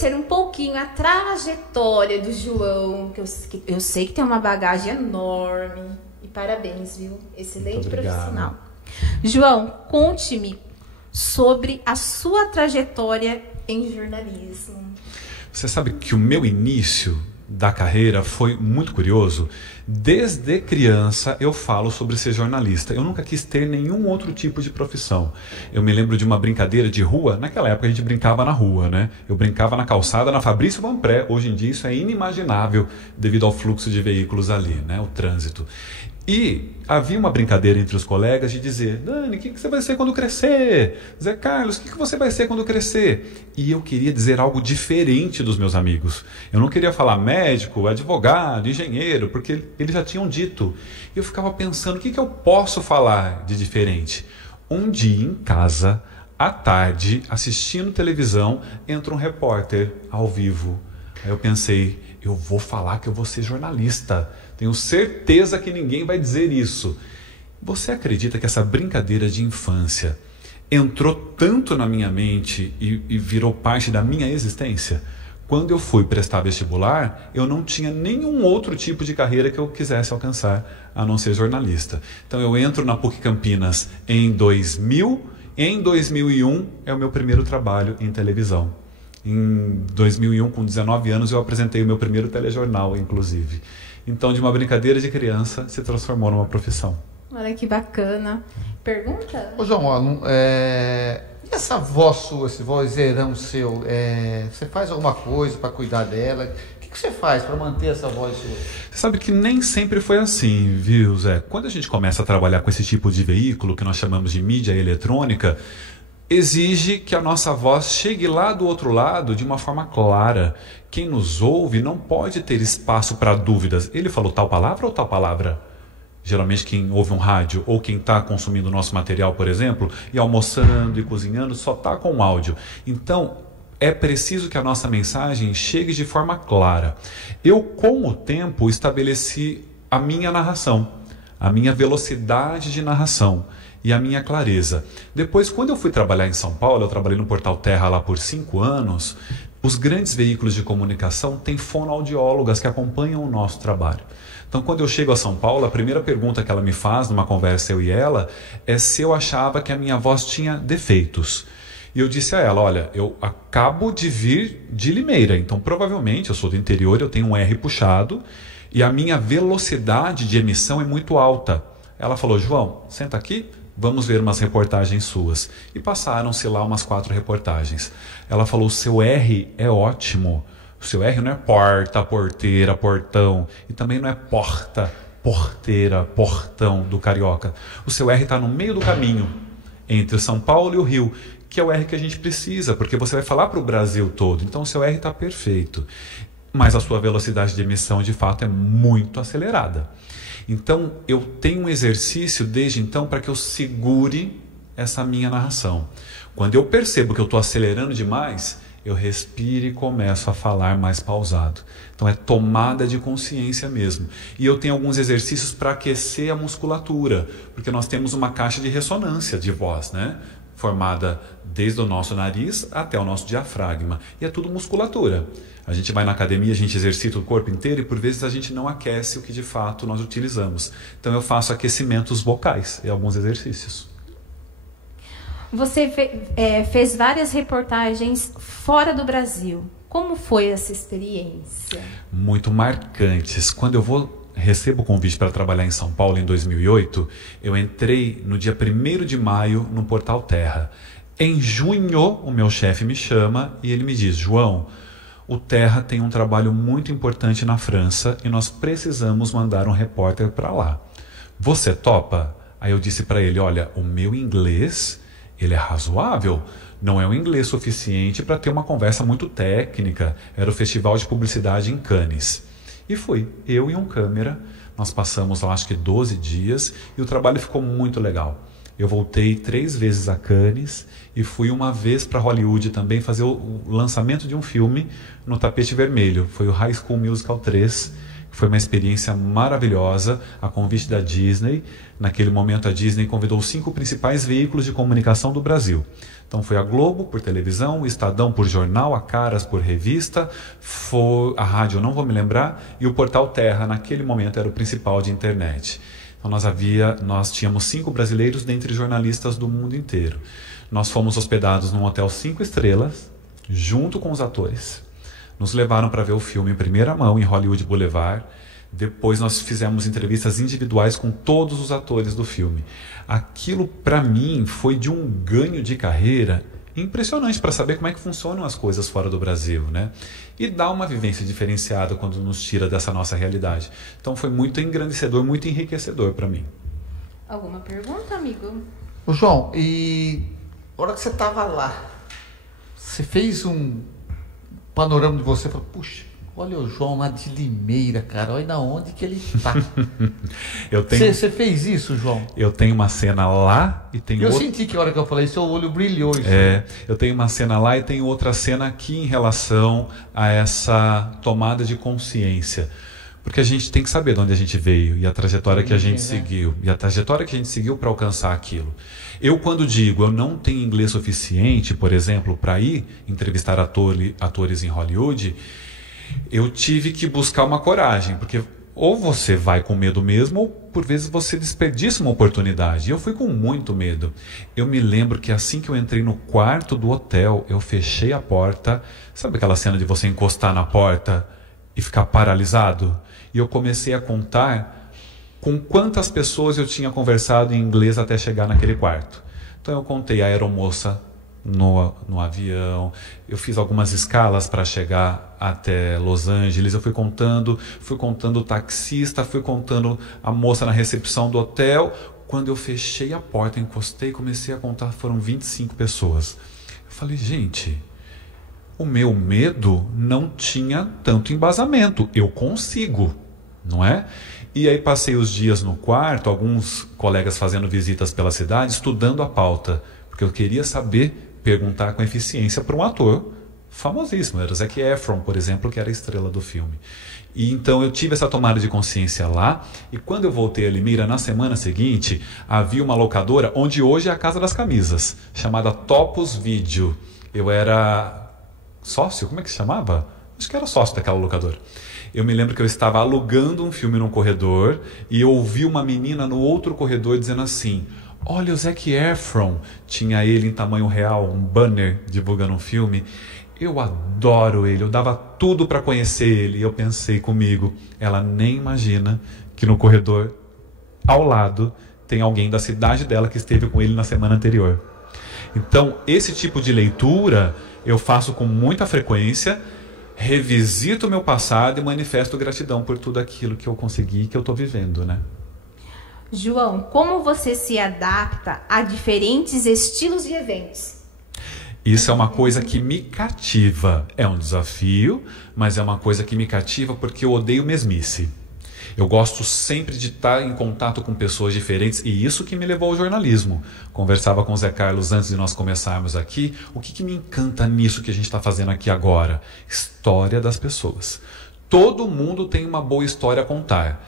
conhecer um pouquinho a trajetória do João, que eu sei que tem uma bagagem enorme. E parabéns, viu? Excelente profissional. João, conte-me sobre a sua trajetória em jornalismo. Você sabe que o meu início da carreira foi muito curioso. Desde criança eu falo sobre ser jornalista. Eu nunca quis ter nenhum outro tipo de profissão. Eu me lembro de uma brincadeira de rua. Naquela época a gente brincava na rua, né? Eu brincava na calçada, na Fabrício Vanpré. Hoje em dia isso é inimaginável devido ao fluxo de veículos ali, né? O trânsito. E havia uma brincadeira entre os colegas de dizer: Dani, o que você vai ser quando crescer? Zé Carlos, o que você vai ser quando crescer? E eu queria dizer algo diferente dos meus amigos. Eu não queria falar médico, advogado, engenheiro, porque eles já tinham dito. Eu ficava pensando, o que eu posso falar de diferente? Um dia em casa, à tarde, assistindo televisão, entra um repórter ao vivo. Aí eu pensei, eu vou falar que eu vou ser jornalista. Tenho certeza que ninguém vai dizer isso. Você acredita que essa brincadeira de infância entrou tanto na minha mente e virou parte da minha existência? Quando eu fui prestar vestibular, eu não tinha nenhum outro tipo de carreira que eu quisesse alcançar, a não ser jornalista. Então eu entro na PUC Campinas em 2000, em 2001 é o meu primeiro trabalho em televisão. Em 2001, com 19 anos, eu apresentei o meu primeiro telejornal, inclusive. Então, de uma brincadeira de criança, se transformou numa profissão. Olha que bacana. Pergunta? Ô João, e essa voz sua, esse vozeirão seu, você faz alguma coisa para cuidar dela? O que você faz para manter essa voz sua? Você sabe que nem sempre foi assim, viu, Zé? Quando a gente começa a trabalhar com esse tipo de veículo, que nós chamamos de mídia eletrônica, exige que a nossa voz chegue lá do outro lado de uma forma clara. Quem nos ouve não pode ter espaço para dúvidas. Ele falou tal palavra ou tal palavra? Geralmente quem ouve um rádio ou quem está consumindo o nosso material, por exemplo, e almoçando e cozinhando, só está com o áudio. Então, é preciso que a nossa mensagem chegue de forma clara. Eu, com o tempo, estabeleci a minha narração, a minha velocidade de narração e a minha clareza. Depois, quando eu fui trabalhar em São Paulo, eu trabalhei no Portal Terra lá por 5 anos, os grandes veículos de comunicação têm fonoaudiólogas que acompanham o nosso trabalho. Então, quando eu chego a São Paulo, a primeira pergunta que ela me faz numa conversa, eu e ela, é se eu achava que a minha voz tinha defeitos. E eu disse a ela, olha, eu acabo de vir de Limeira, então provavelmente, eu sou do interior, eu tenho um R puxado e a minha velocidade de emissão é muito alta. Ela falou, João, senta aqui, vamos ver umas reportagens suas. E passaram-se lá umas 4 reportagens. Ela falou, o seu R é ótimo. O seu R não é porta, porteira, portão. E também não é porta, porteira, portão do carioca. O seu R está no meio do caminho entre São Paulo e o Rio, que é o R que a gente precisa, porque você vai falar para o Brasil todo. Então o seu R está perfeito. Mas a sua velocidade de emissão, de fato, é muito acelerada. Então, eu tenho um exercício desde então para que eu segure essa minha narração. Quando eu percebo que eu estou acelerando demais, eu respiro e começo a falar mais pausado. Então, é tomada de consciência mesmo. E eu tenho alguns exercícios para aquecer a musculatura, porque nós temos uma caixa de ressonância de voz, né? Formada desde o nosso nariz até o nosso diafragma. E é tudo musculatura. A gente vai na academia, a gente exercita o corpo inteiro e por vezes a gente não aquece o que de fato nós utilizamos. Então eu faço aquecimentos vocais e alguns exercícios. Você fez várias reportagens fora do Brasil. Como foi essa experiência? Muito marcantes. Quando eu recebo o convite para trabalhar em São Paulo em 2008, eu entrei no dia 1º de maio no Portal Terra. Em junho, o meu chefe me chama e ele me diz, João, o Terra tem um trabalho muito importante na França e nós precisamos mandar um repórter para lá. Você topa? Aí eu disse para ele, olha, o meu inglês, ele é razoável, não é um inglês suficiente para ter uma conversa muito técnica. Era o Festival de Publicidade em Cannes. E fui, eu e um câmera, nós passamos lá acho que 12 dias e o trabalho ficou muito legal. Eu voltei 3 vezes a Cannes e fui uma vez para Hollywood também fazer o lançamento de um filme no tapete vermelho. Foi o High School Musical 3, Foi uma experiência maravilhosa, a convite da Disney. Naquele momento a Disney convidou os 5 principais veículos de comunicação do Brasil. Então foi a Globo por televisão, o Estadão por jornal, a Caras por revista, foi a rádio, eu não vou me lembrar, e o Portal Terra, naquele momento, era o principal de internet. Então nós tínhamos 5 brasileiros dentre jornalistas do mundo inteiro. Nós fomos hospedados num hotel 5 estrelas, junto com os atores. Nos levaram para ver o filme em primeira mão, em Hollywood Boulevard. Depois nós fizemos entrevistas individuais com todos os atores do filme. Aquilo, para mim, foi de um ganho de carreira impressionante para saber como é que funcionam as coisas fora do Brasil, né? E dá uma vivência diferenciada quando nos tira dessa nossa realidade. Então foi muito engrandecedor, muito enriquecedor para mim. Alguma pergunta, amigo? Ô João, e a hora que você estava lá, você fez um panorama de você, falou, puxa, olha o João lá de Limeira, cara, olha onde que ele está. Você fez isso, João? Eu tenho uma cena lá e tenho outra. Eu senti que a hora que eu falei, seu olho brilhou. Eu tenho uma cena lá e tenho outra cena aqui em relação a essa tomada de consciência. Porque a gente tem que saber de onde a gente veio e a trajetória que a gente seguiu. E a trajetória que a gente seguiu para alcançar aquilo. Eu, quando digo eu não tenho inglês suficiente, por exemplo, para ir entrevistar atores em Hollywood, eu tive que buscar uma coragem, porque ou você vai com medo mesmo, ou por vezes você desperdiça uma oportunidade. E eu fui com muito medo. Eu me lembro que assim que eu entrei no quarto do hotel, eu fechei a porta. Sabe aquela cena de você encostar na porta e ficar paralisado? E eu comecei a contar com quantas pessoas eu tinha conversado em inglês até chegar naquele quarto. Então eu contei a aeromoça no avião, eu fiz algumas escalas para chegar até Los Angeles, eu fui contando o taxista, fui contando a moça na recepção do hotel. Quando eu fechei a porta, encostei, comecei a contar, foram 25 pessoas. Eu falei, gente, o meu medo não tinha tanto embasamento, eu consigo, não é? E aí passei os dias no quarto, alguns colegas fazendo visitas pela cidade, estudando a pauta, porque eu queria saber perguntar com eficiência para um ator famosíssimo, era o Zac Efron, por exemplo, que era a estrela do filme. E então eu tive essa tomada de consciência lá, e quando eu voltei a Limeira, na semana seguinte, havia uma locadora, onde hoje é a Casa das Camisas, chamada Topos Video. Eu era sócio, como é que se chamava? Acho que era sócio daquela locadora. Eu me lembro que eu estava alugando um filme num corredor, e eu ouvi uma menina no outro corredor dizendo assim, olha o Zac Efron, tinha ele em tamanho real, um banner divulgando um filme. Eu adoro ele, eu dava tudo para conhecer ele. E eu pensei comigo, ela nem imagina que no corredor ao lado tem alguém da cidade dela que esteve com ele na semana anterior. Então, esse tipo de leitura eu faço com muita frequência, revisito o meu passado e manifesto gratidão por tudo aquilo que eu consegui e que eu estou vivendo, né? João, como você se adapta a diferentes estilos de eventos? Isso é uma coisa que me cativa. É um desafio, mas é uma coisa que me cativa porque eu odeio mesmice. Eu gosto sempre de estar em contato com pessoas diferentes e isso que me levou ao jornalismo. Conversava com o Zé Carlos antes de nós começarmos aqui. O que me encanta nisso que a gente está fazendo aqui agora? História das pessoas. Todo mundo tem uma boa história a contar.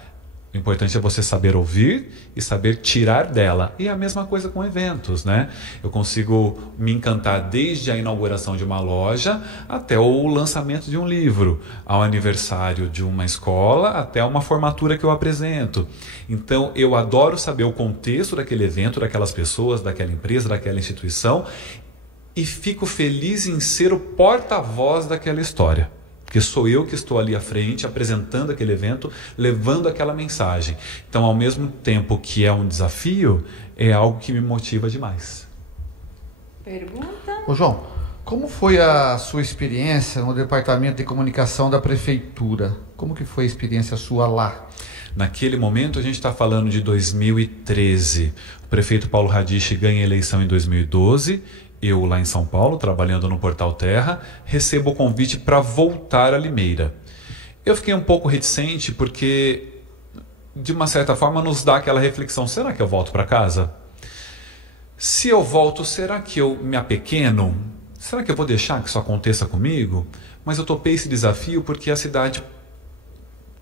O importante é você saber ouvir e saber tirar dela. E a mesma coisa com eventos, né? Eu consigo me encantar desde a inauguração de uma loja até o lançamento de um livro, ao aniversário de uma escola, até uma formatura que eu apresento. Então, eu adoro saber o contexto daquele evento, daquelas pessoas, daquela empresa, daquela instituição, e fico feliz em ser o porta-voz daquela história. Porque sou eu que estou ali à frente, apresentando aquele evento, levando aquela mensagem. Então, ao mesmo tempo que é um desafio, é algo que me motiva demais. Pergunta? Ô João, como foi a sua experiência no departamento de comunicação da prefeitura? Como que foi a experiência sua lá? Naquele momento, a gente está falando de 2013. O prefeito Paulo Radiche ganha a eleição em 2012. Eu, lá em São Paulo, trabalhando no Portal Terra, recebo o convite para voltar a Limeira. Eu fiquei um pouco reticente porque, de uma certa forma, nos dá aquela reflexão, será que eu volto para casa? Se eu volto, será que eu me apequeno? Será que eu vou deixar que isso aconteça comigo? Mas eu topei esse desafio porque a cidade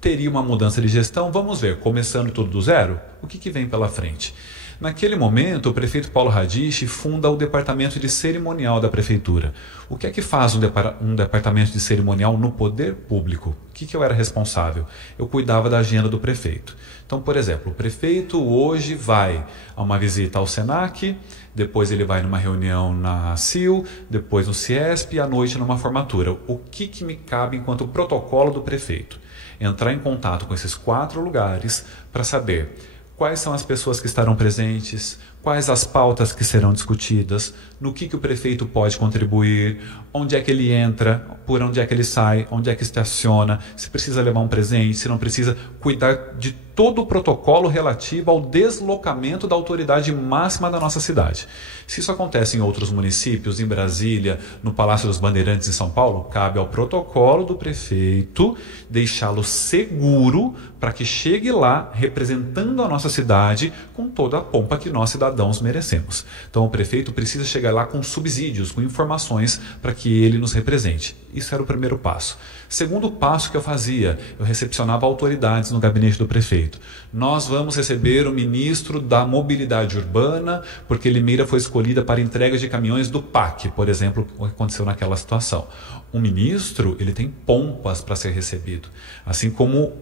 teria uma mudança de gestão, vamos ver, começando tudo do zero, o que vem pela frente? Naquele momento, o prefeito Paulo Radiche funda o departamento de cerimonial da prefeitura. O que é que faz um departamento de cerimonial no poder público? O que eu era responsável? Eu cuidava da agenda do prefeito. Então, por exemplo, o prefeito hoje vai a uma visita ao SENAC, depois ele vai numa reunião na CIL, depois no CIESP e à noite numa formatura. O que me cabe enquanto protocolo do prefeito? Entrar em contato com esses 4 lugares para saber quais são as pessoas que estarão presentes, quais as pautas que serão discutidas, no que o prefeito pode contribuir, onde é que ele entra, por onde é que ele sai, onde é que estaciona, se precisa levar um presente, se não precisa, cuidar de todo o protocolo relativo ao deslocamento da autoridade máxima da nossa cidade. Se isso acontece em outros municípios, em Brasília, no Palácio dos Bandeirantes em São Paulo, cabe ao protocolo do prefeito deixá-lo seguro para que chegue lá representando a nossa cidade com toda a pompa que nós cidadãos merecemos. Então o prefeito precisa chegar lá com subsídios, com informações para que ele nos represente. Isso era o primeiro passo. Segundo passo que eu fazia, eu recepcionava autoridades no gabinete do prefeito. Nós vamos receber o ministro da Mobilidade Urbana, porque Limeira foi escolhida para entrega de caminhões do PAC, por exemplo, o que aconteceu naquela situação. O ministro, ele tem pompas para ser recebido, assim como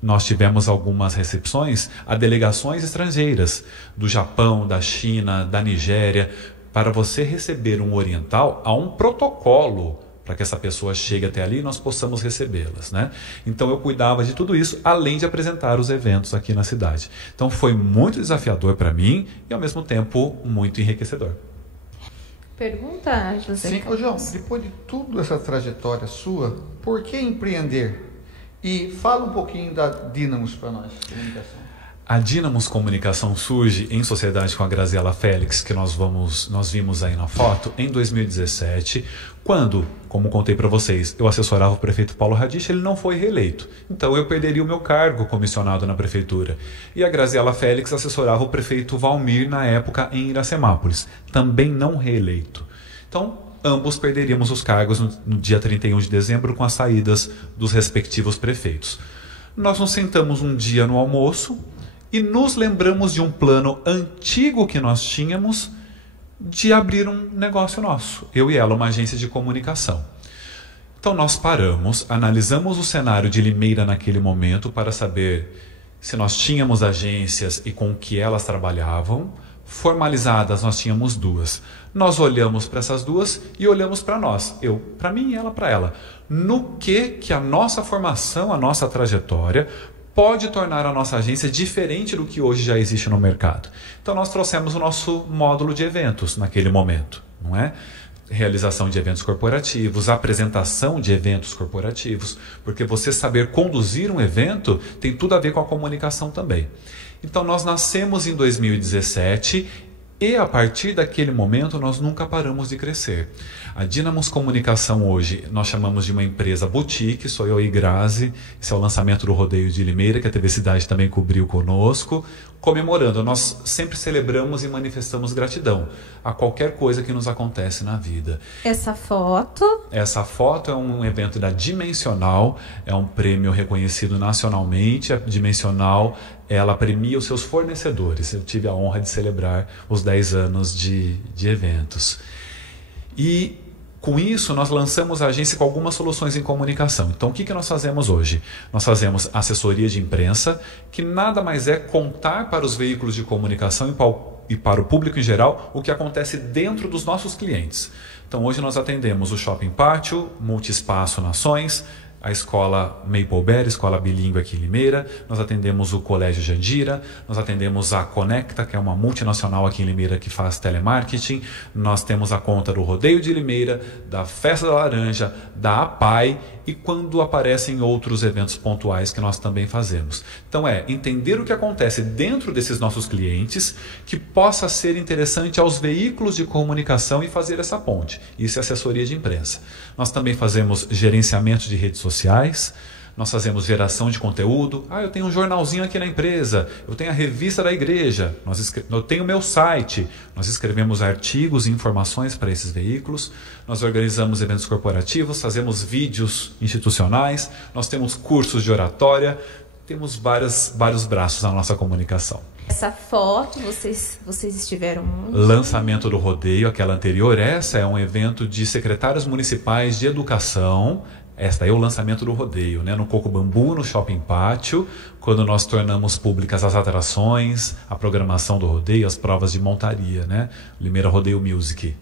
nós tivemos algumas recepções a delegações estrangeiras, do Japão, da China, da Nigéria. Para você receber um oriental, há um protocolo para que essa pessoa chegue até ali e nós possamos recebê-las, né? Então eu cuidava de tudo isso, além de apresentar os eventos aqui na cidade. Então foi muito desafiador para mim e ao mesmo tempo muito enriquecedor. Pergunta, José. Sim, João, depois de toda essa trajetória sua, por que empreender? E fala um pouquinho da Dynamos para nós, comunicação. A Dynamos Comunicação surge em sociedade com a Graziela Félix, que nós vimos aí na foto, em 2017, quando, como contei para vocês, eu assessorava o prefeito Paulo Radiche, ele não foi reeleito. Então eu perderia o meu cargo comissionado na prefeitura. E a Graziela Félix assessorava o prefeito Valmir, na época, em Iracemápolis, também não reeleito. Então, ambos perderíamos os cargos no dia 31 de dezembro com as saídas dos respectivos prefeitos. Nós nos sentamos um dia no almoço e nos lembramos de um plano antigo que nós tínhamos de abrir um negócio nosso, eu e ela, uma agência de comunicação. Então nós paramos, analisamos o cenário de Limeira naquele momento para saber se nós tínhamos agências e com que elas trabalhavam. Formalizadas nós tínhamos 2. Nós olhamos para essas 2 e olhamos para nós, eu para mim e ela para ela. No que a nossa formação, a nossa trajetória pode tornar a nossa agência diferente do que hoje já existe no mercado. Então nós trouxemos o nosso módulo de eventos naquele momento, não é? Realização de eventos corporativos, apresentação de eventos corporativos, porque você saber conduzir um evento tem tudo a ver com a comunicação também. Então nós nascemos em 2017 e a partir daquele momento nós nunca paramos de crescer. A Dynamos Comunicação hoje nós chamamos de uma empresa boutique, sou eu e Grazi, esse é o lançamento do Rodeio de Limeira, que a TV Cidade também cobriu conosco, comemorando. Nós sempre celebramos e manifestamos gratidão a qualquer coisa que nos acontece na vida. Essa foto é um evento da Dimensional, é um prêmio reconhecido nacionalmente. A Dimensional, ela premia os seus fornecedores. Eu tive a honra de celebrar os 10 anos de eventos. E com isso nós lançamos a agência com algumas soluções em comunicação. Então o que nós fazemos hoje? Nós fazemos assessoria de imprensa, que nada mais é contar para os veículos de comunicação e para o público em geral o que acontece dentro dos nossos clientes. Então hoje nós atendemos o Shopping Pátio, Multiespaço Nações, a escola Maple Bear, escola bilíngue aqui em Limeira, nós atendemos o Colégio Jandira, nós atendemos a Conecta, que é uma multinacional aqui em Limeira que faz telemarketing, nós temos a conta do Rodeio de Limeira, da Festa da Laranja, da APAI e quando aparecem outros eventos pontuais que nós também fazemos. Então entender o que acontece dentro desses nossos clientes que possa ser interessante aos veículos de comunicação e fazer essa ponte. Isso é assessoria de imprensa. Nós também fazemos gerenciamento de redes sociais, nós fazemos geração de conteúdo. Eu tenho um jornalzinho aqui na empresa, eu tenho a revista da igreja, eu tenho o meu site. Nós escrevemos artigos e informações para esses veículos, nós organizamos eventos corporativos, fazemos vídeos institucionais, nós temos cursos de oratória, temos vários braços na nossa comunicação. Essa foto, vocês estiveram muito... Lançamento do rodeio, aquela anterior, essa é um evento de secretários municipais de educação. Esta é o lançamento do rodeio, né? No Coco Bambu, no Shopping Pátio, quando nós tornamos públicas as atrações, a programação do rodeio, as provas de montaria, né? Limeira Rodeio Music.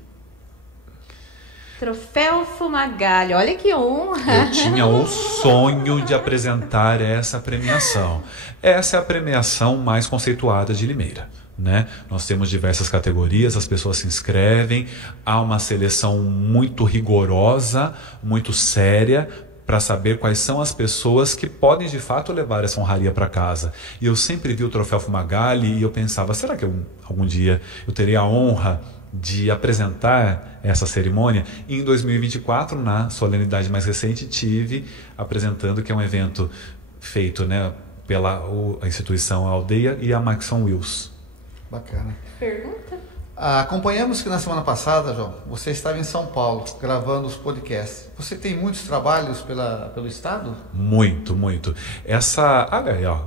Troféu Fumagalli, olha que honra! Eu tinha o sonho de apresentar essa premiação. Essa é a premiação mais conceituada de Limeira, né? Nós temos diversas categorias, as pessoas se inscrevem, há uma seleção muito rigorosa, muito séria, para saber quais são as pessoas que podem de fato levar essa honraria para casa. E eu sempre vi o Troféu Fumagalli e eu pensava, será que algum dia eu terei a honra de apresentar essa cerimônia? E em 2024, na solenidade mais recente, tive apresentando, que é um evento feito, né, pela a instituição Aldeia e a Maxon Wills. Bacana. Pergunta? Acompanhamos que na semana passada, João, você estava em São Paulo gravando os podcasts. Você tem muitos trabalhos pelo estado? Muito.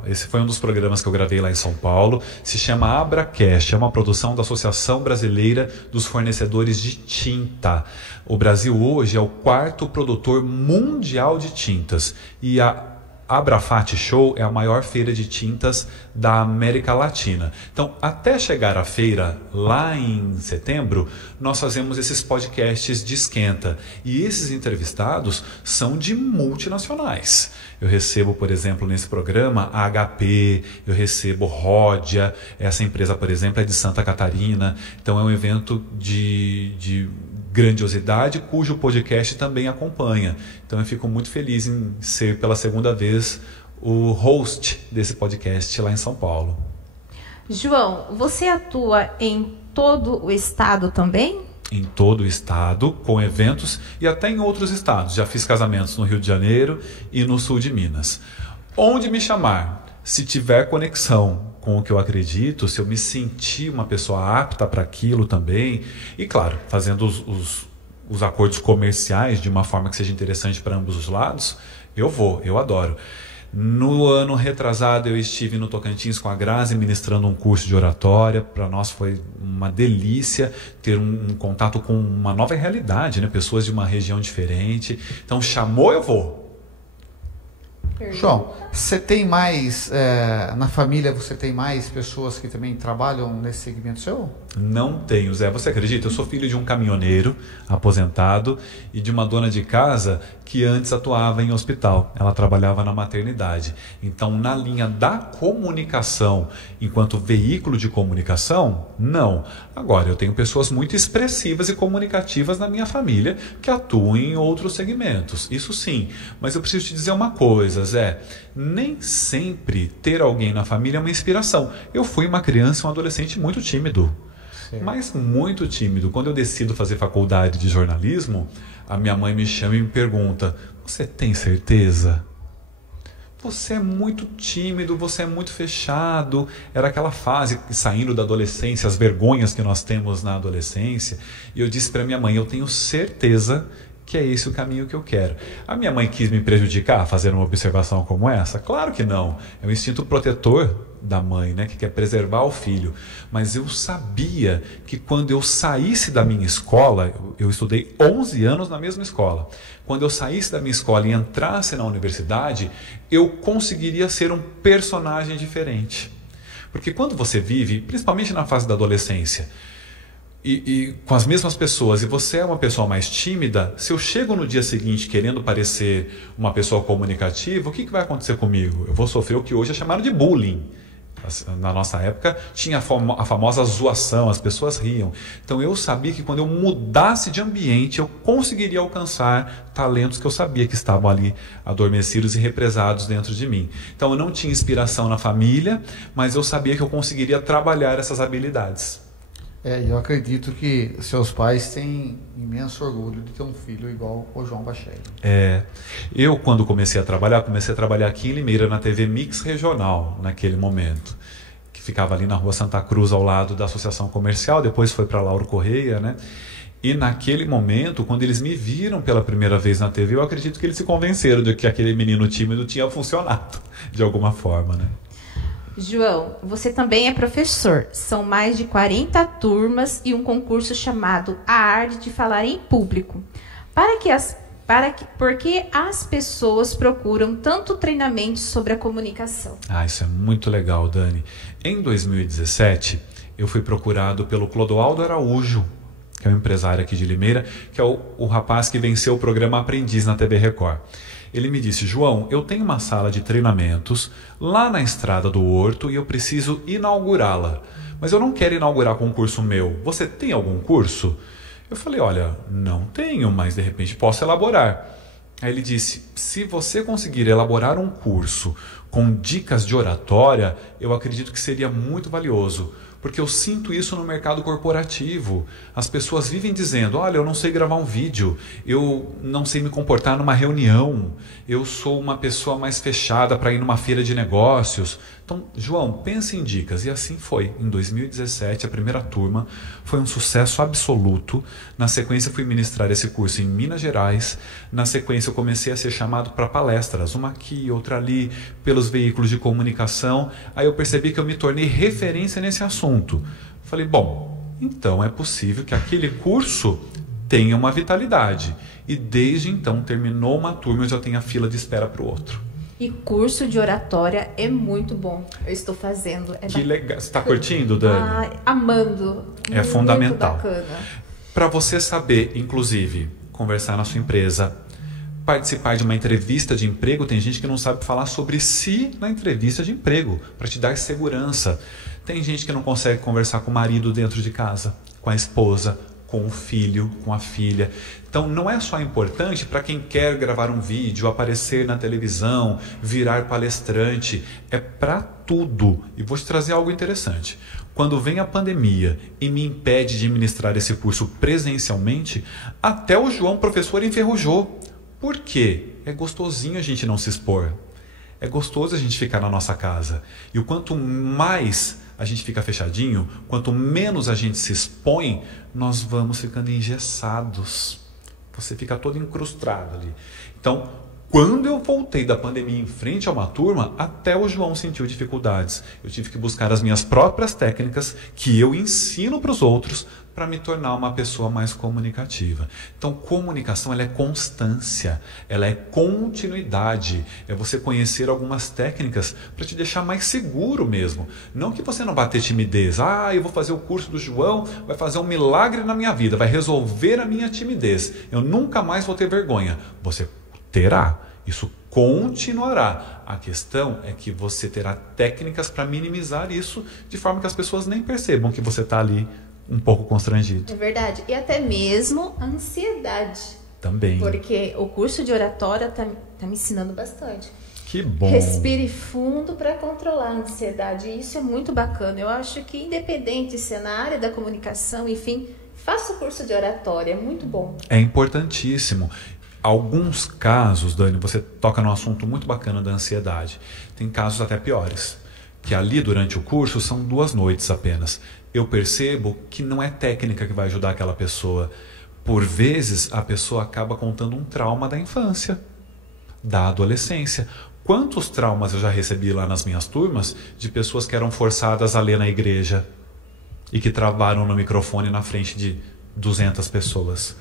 Esse foi um dos programas que eu gravei lá em São Paulo. Se chama Abracast, é uma produção da Associação Brasileira dos Fornecedores de Tinta. O Brasil hoje é o 4º produtor mundial de tintas e a Abrafat Show é a maior feira de tintas da América Latina. Então, até chegar à feira, lá em setembro, nós fazemos esses podcasts de esquenta. E esses entrevistados são de multinacionais. Eu recebo, por exemplo, nesse programa, a HP, eu recebo Ródia, essa empresa, por exemplo, é de Santa Catarina. Então, é um evento de grandiosidade, cujo podcast também acompanha. Então eu fico muito feliz em ser pela segunda vez o host desse podcast lá em São Paulo. João, você atua em todo o estado também? Em todo o estado, com eventos e até em outros estados. Já fiz casamentos no Rio de Janeiro e no sul de Minas. Onde me chamar, se tiver conexão com o que eu acredito, se eu me sentir uma pessoa apta para aquilo também, e claro, fazendo os acordos comerciais de uma forma que seja interessante para ambos os lados, eu adoro. No ano retrasado eu estive no Tocantins com a Grazi ministrando um curso de oratória. Para nós foi uma delícia ter um contato com uma nova realidade, né? Pessoas de uma região diferente. Então chamou, eu vou. João, você tem mais, na família você tem mais pessoas que também trabalham nesse segmento seu? Não tenho, Zé. Você acredita? Eu sou filho de um caminhoneiro aposentado e de uma dona de casa que antes atuava em hospital. Ela trabalhava na maternidade. Então, na linha da comunicação, enquanto veículo de comunicação, não. Agora, eu tenho pessoas muito expressivas e comunicativas na minha família que atuam em outros segmentos. Isso sim. Mas eu preciso te dizer uma coisa, Zé. Nem sempre ter alguém na família é uma inspiração. Eu fui uma criança e um adolescente muito tímido. Mas muito tímido. Quando eu decido fazer faculdade de jornalismo, a minha mãe me chama e me pergunta: você tem certeza? Você é muito tímido, você é muito fechado. Era aquela fase, saindo da adolescência, as vergonhas que nós temos na adolescência. E eu disse para minha mãe: eu tenho certeza que é esse o caminho que eu quero. A minha mãe quis me prejudicar fazendo uma observação como essa? Claro que não. É um instinto protetor da mãe, né, que quer preservar o filho. Mas eu sabia que quando eu saísse da minha escola, eu estudei 11 anos na mesma escola, quando eu saísse da minha escola e entrasse na universidade, eu conseguiria ser um personagem diferente. Porque quando você vive, principalmente na fase da adolescência, e com as mesmas pessoas, e você é uma pessoa mais tímida, se eu chego no dia seguinte querendo parecer uma pessoa comunicativa, o que vai acontecer comigo? Eu vou sofrer o que hoje é chamado de bullying. Na nossa época tinha a famosa zoação, as pessoas riam. Então eu sabia que quando eu mudasse de ambiente, eu conseguiria alcançar talentos que eu sabia que estavam ali adormecidos e represados dentro de mim. Então eu não tinha inspiração na família, mas eu sabia que eu conseguiria trabalhar essas habilidades. Eu acredito que seus pais têm imenso orgulho de ter um filho igual o João Bachelli. Eu quando comecei a trabalhar aqui em Limeira, na TV Mix Regional, naquele momento, que ficava ali na rua Santa Cruz, ao lado da Associação Comercial, depois foi para Lauro Correia, né? E naquele momento, quando eles me viram pela primeira vez na TV, eu acredito que eles se convenceram de que aquele menino tímido tinha funcionado, de alguma forma, né? João, você também é professor. São mais de 40 turmas e um concurso chamado A Arte de Falar em Público. Por que as pessoas procuram tanto treinamento sobre a comunicação? Isso é muito legal, Dani. Em 2017, eu fui procurado pelo Clodoaldo Araújo, que é um empresário aqui de Limeira, que é o rapaz que venceu o programa Aprendiz na TV Record. Ele me disse: João, eu tenho uma sala de treinamentos lá na Estrada do Horto e eu preciso inaugurá-la. Mas eu não quero inaugurar com um curso meu. Você tem algum curso? Eu falei: olha, não tenho, mas de repente posso elaborar. Aí ele disse: se você conseguir elaborar um curso com dicas de oratória, eu acredito que seria muito valioso. Porque eu sinto isso no mercado corporativo. As pessoas vivem dizendo: olha, eu não sei gravar um vídeo, eu não sei me comportar numa reunião, eu sou uma pessoa mais fechada para ir numa feira de negócios. Então, João, pense em dicas. E assim foi. Em 2017, a primeira turma foi um sucesso absoluto. Na sequência, fui ministrar esse curso em Minas Gerais. Na sequência, eu comecei a ser chamado para palestras, uma aqui, outra ali, pelos veículos de comunicação. Aí eu percebi que eu me tornei referência nesse assunto. Falei: bom, então é possível que aquele curso tenha uma vitalidade. E desde então, terminou uma turma e eu já tenho a fila de espera para o outro. E curso de oratória é muito bom. Eu estou fazendo. Que legal. Você está curtindo, Dani? Amando. É fundamental. Muito bacana. Para você saber, inclusive, conversar na sua empresa, participar de uma entrevista de emprego, tem gente que não sabe falar sobre si na entrevista de emprego, para te dar segurança. Tem gente que não consegue conversar com o marido dentro de casa, com a esposa, com o filho, com a filha. Então não é só importante para quem quer gravar um vídeo, aparecer na televisão, virar palestrante, é para tudo. E vou te trazer algo interessante. Quando vem a pandemia e me impede de ministrar esse curso presencialmente, até o João, professor, enferrujou. Por quê? É gostosinho a gente não se expor. É gostoso a gente ficar na nossa casa. E o quanto mais a gente fica fechadinho, quanto menos a gente se expõe, nós vamos ficando engessados. Você fica todo incrustado ali. Então, quando eu voltei da pandemia em frente a uma turma, até o João sentiu dificuldades. Eu tive que buscar as minhas próprias técnicas que eu ensino para os outros para me tornar uma pessoa mais comunicativa. Então, comunicação ela é constância, ela é continuidade. É você conhecer algumas técnicas para te deixar mais seguro mesmo. Não que você não vá ter timidez. Eu vou fazer o curso do João, vai fazer um milagre na minha vida, vai resolver a minha timidez. Eu nunca mais vou ter vergonha. Você terá. Isso continuará. A questão é que você terá técnicas para minimizar isso, de forma que as pessoas nem percebam que você está ali um pouco constrangido. É verdade. E até mesmo a ansiedade. Também. Porque o curso de oratória tá me ensinando bastante. Que bom. Respire fundo para controlar a ansiedade. E isso é muito bacana. Eu acho que independente se é na área da comunicação, enfim, faça o curso de oratória. É muito bom. É importantíssimo. Alguns casos, Dani, você toca num assunto muito bacana da ansiedade. Tem casos até piores, que ali durante o curso são 2 noites apenas. Eu percebo que não é técnica que vai ajudar aquela pessoa. Por vezes, a pessoa acaba contando um trauma da infância, da adolescência. Quantos traumas eu já recebi lá nas minhas turmas de pessoas que eram forçadas a ler na igreja e que travaram no microfone na frente de 200 pessoas.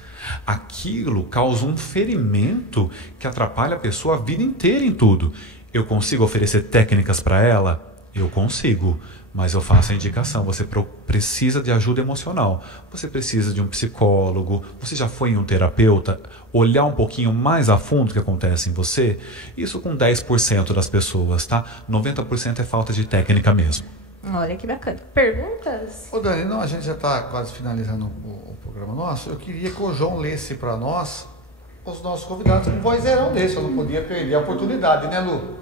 Aquilo causa um ferimento que atrapalha a pessoa a vida inteira em tudo. Eu consigo oferecer técnicas para ela? Eu consigo, mas eu faço a indicação. Você precisa de ajuda emocional, você precisa de um psicólogo, você já foi em um terapeuta, olhar um pouquinho mais a fundo o que acontece em você. Isso com 10% das pessoas, tá? 90% é falta de técnica mesmo. Olha que bacana. Perguntas? Ô Dani, não, a gente já está quase finalizando o programa nosso. Eu queria que o João lesse para nós os nossos convidados um vozeirão desse. Eu não podia perder a oportunidade, né, Lu?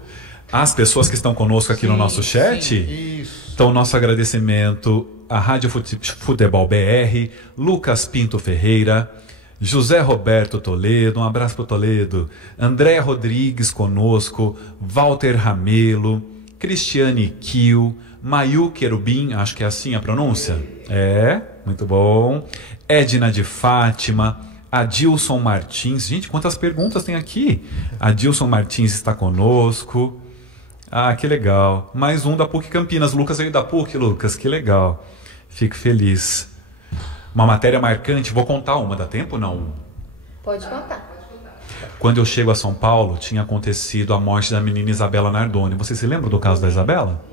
As pessoas que estão conosco aqui no nosso chat, isso. Então, nosso agradecimento a Rádio Futebol BR, Lucas Pinto Ferreira, José Roberto Toledo, um abraço para o Toledo, André Rodrigues conosco, Walter Ramelo, Cristiane Kiel, Mayu Querubim, acho que é assim a pronúncia? É, muito bom. Edna de Fátima, Adilson Martins. Gente, quantas perguntas tem aqui? Adilson Martins está conosco. Ah, que legal. Mais um da PUC Campinas. Lucas veio da PUC, Lucas, que legal. Fico feliz. Uma matéria marcante, vou contar uma, dá tempo não? Pode contar. Quando eu chego a São Paulo, tinha acontecido a morte da menina Isabela Nardoni. Você se lembra do caso da Isabela?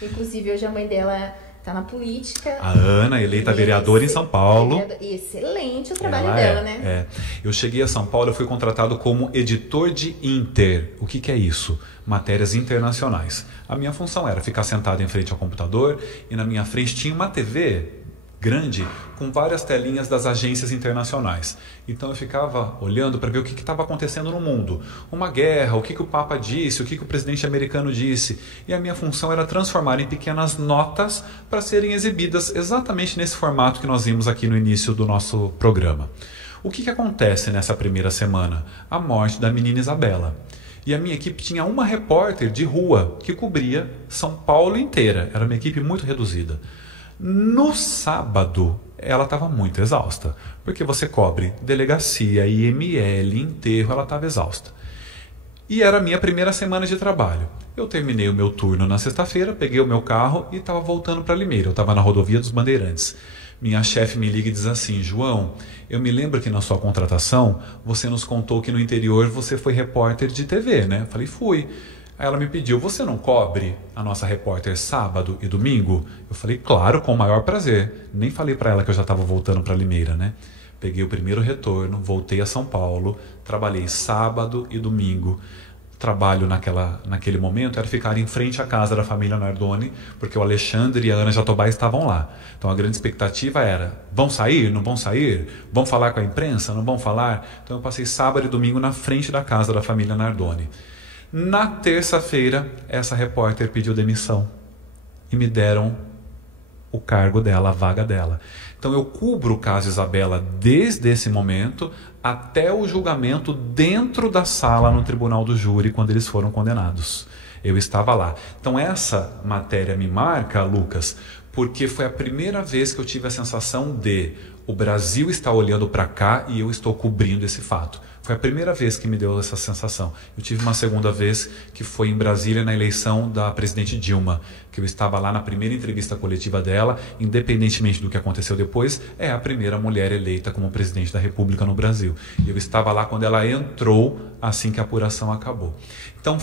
Inclusive, hoje a mãe dela está na política. A Ana, eleita vereadora em São Paulo. Excelente o trabalho dela, né? É. Eu cheguei a São Paulo, eu fui contratado como editor de Inter. O que é isso? Matérias internacionais. A minha função era ficar sentado em frente ao computador e na minha frente tinha uma TV grande com várias telinhas das agências internacionais. Então eu ficava olhando para ver o que estava acontecendo no mundo. Uma guerra, o que o Papa disse, o que o presidente americano disse. E a minha função era transformar em pequenas notas para serem exibidas exatamente nesse formato que nós vimos aqui no início do nosso programa. O que acontece nessa primeira semana? A morte da menina Isabela. E a minha equipe tinha uma repórter de rua que cobria São Paulo inteira. Era uma equipe muito reduzida. No sábado, ela estava muito exausta, porque você cobre delegacia, IML, enterro, ela estava exausta. E era a minha primeira semana de trabalho. Eu terminei o meu turno na sexta-feira, peguei o meu carro e estava voltando para Limeira. Eu estava na rodovia dos Bandeirantes. Minha chefe me liga e diz assim: João, eu me lembro que na sua contratação você nos contou que no interior você foi repórter de TV, né? Eu falei, fui. Aí ela me pediu, você não cobre a nossa repórter sábado e domingo? Eu falei, claro, com o maior prazer. Nem falei para ela que eu já estava voltando para Limeira, né? Peguei o primeiro retorno, voltei a São Paulo, trabalhei sábado e domingo. Trabalho naquele momento era ficar em frente à casa da família Nardoni, porque o Alexandre e a Ana Jatobá estavam lá. Então a grande expectativa era, vão sair, não vão sair? Vão falar com a imprensa, não vão falar? Então eu passei sábado e domingo na frente da casa da família Nardoni. Na terça-feira, essa repórter pediu demissão e me deram o cargo dela, a vaga dela. Então eu cubro o caso Isabela desde esse momento até o julgamento dentro da sala no tribunal do júri, quando eles foram condenados. Eu estava lá. Então essa matéria me marca, Lucas, porque foi a primeira vez que eu tive a sensação de o Brasil está olhando para cá e eu estou cobrindo esse fato. Foi a primeira vez que me deu essa sensação. Eu tive uma segunda vez que foi em Brasília na eleição da presidente Dilma, que eu estava lá na primeira entrevista coletiva dela, independentemente do que aconteceu depois, é a primeira mulher eleita como presidente da República no Brasil. E eu estava lá quando ela entrou, assim que a apuração acabou. Então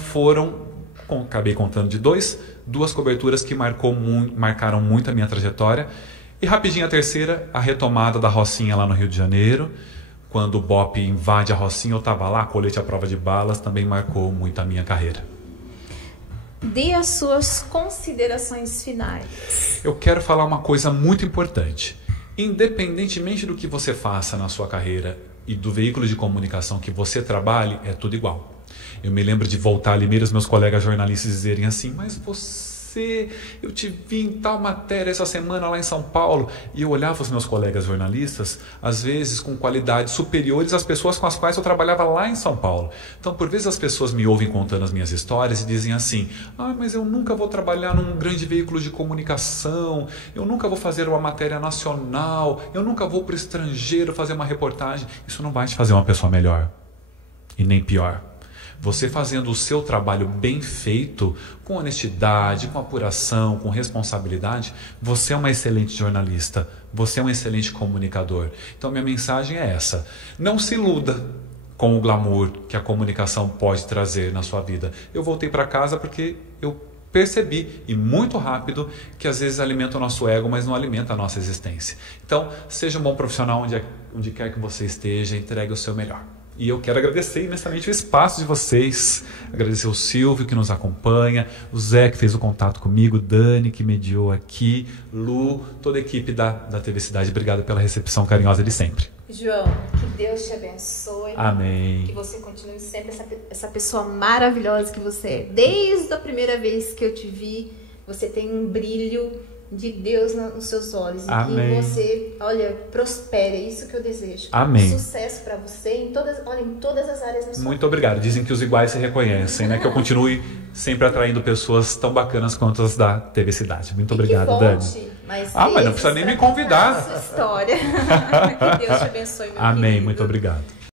acabei contando de duas coberturas que marcaram muito a minha trajetória. E rapidinho a terceira, a retomada da Rocinha lá no Rio de Janeiro. Quando o BOPE invade a Rocinha, eu estava lá, colete à prova de balas, também marcou muito a minha carreira. Dê as suas considerações finais. Eu quero falar uma coisa muito importante. Independentemente do que você faça na sua carreira e do veículo de comunicação que você trabalhe, é tudo igual. Eu me lembro de voltar a Limeira, os meus colegas jornalistas dizerem assim, mas eu te vi em tal matéria essa semana lá em São Paulo. E eu olhava os meus colegas jornalistas, às vezes com qualidades superiores às pessoas com as quais eu trabalhava lá em São Paulo. Então, por vezes as pessoas me ouvem contando as minhas histórias e dizem assim, mas eu nunca vou trabalhar num grande veículo de comunicação, eu nunca vou fazer uma matéria nacional, eu nunca vou para o estrangeiro fazer uma reportagem. Isso não vai te fazer uma pessoa melhor e nem pior. Você fazendo o seu trabalho bem feito, com honestidade, com apuração, com responsabilidade, você é uma excelente jornalista, você é um excelente comunicador. Então minha mensagem é essa, não se iluda com o glamour que a comunicação pode trazer na sua vida. Eu voltei para casa porque eu percebi, e muito rápido, que às vezes alimenta o nosso ego, mas não alimenta a nossa existência. Então, seja um bom profissional onde quer que você esteja, entregue o seu melhor. E eu quero agradecer imensamente o espaço de vocês, agradecer o Silvio que nos acompanha, o Zé que fez o contato comigo, Dani que mediou aqui, Lu, toda a equipe da TV Cidade. Obrigado pela recepção carinhosa de sempre. João, que Deus te abençoe. Amém. Que você continue sempre essa pessoa maravilhosa que você é. Desde a primeira vez que eu te vi, você tem um brilho de Deus nos seus olhos. Amém. E que você, olha, prospere. É isso que eu desejo. Amém. Sucesso para você em todas as áreas da sua Muito obrigado. Dizem que os iguais se reconhecem, né? Que eu continue sempre atraindo pessoas tão bacanas quanto as da TV Cidade. Muito obrigado, Dani. Mas não precisa nem me convidar. Sua história. Que Deus te abençoe, meu Amém. querido. Muito obrigado.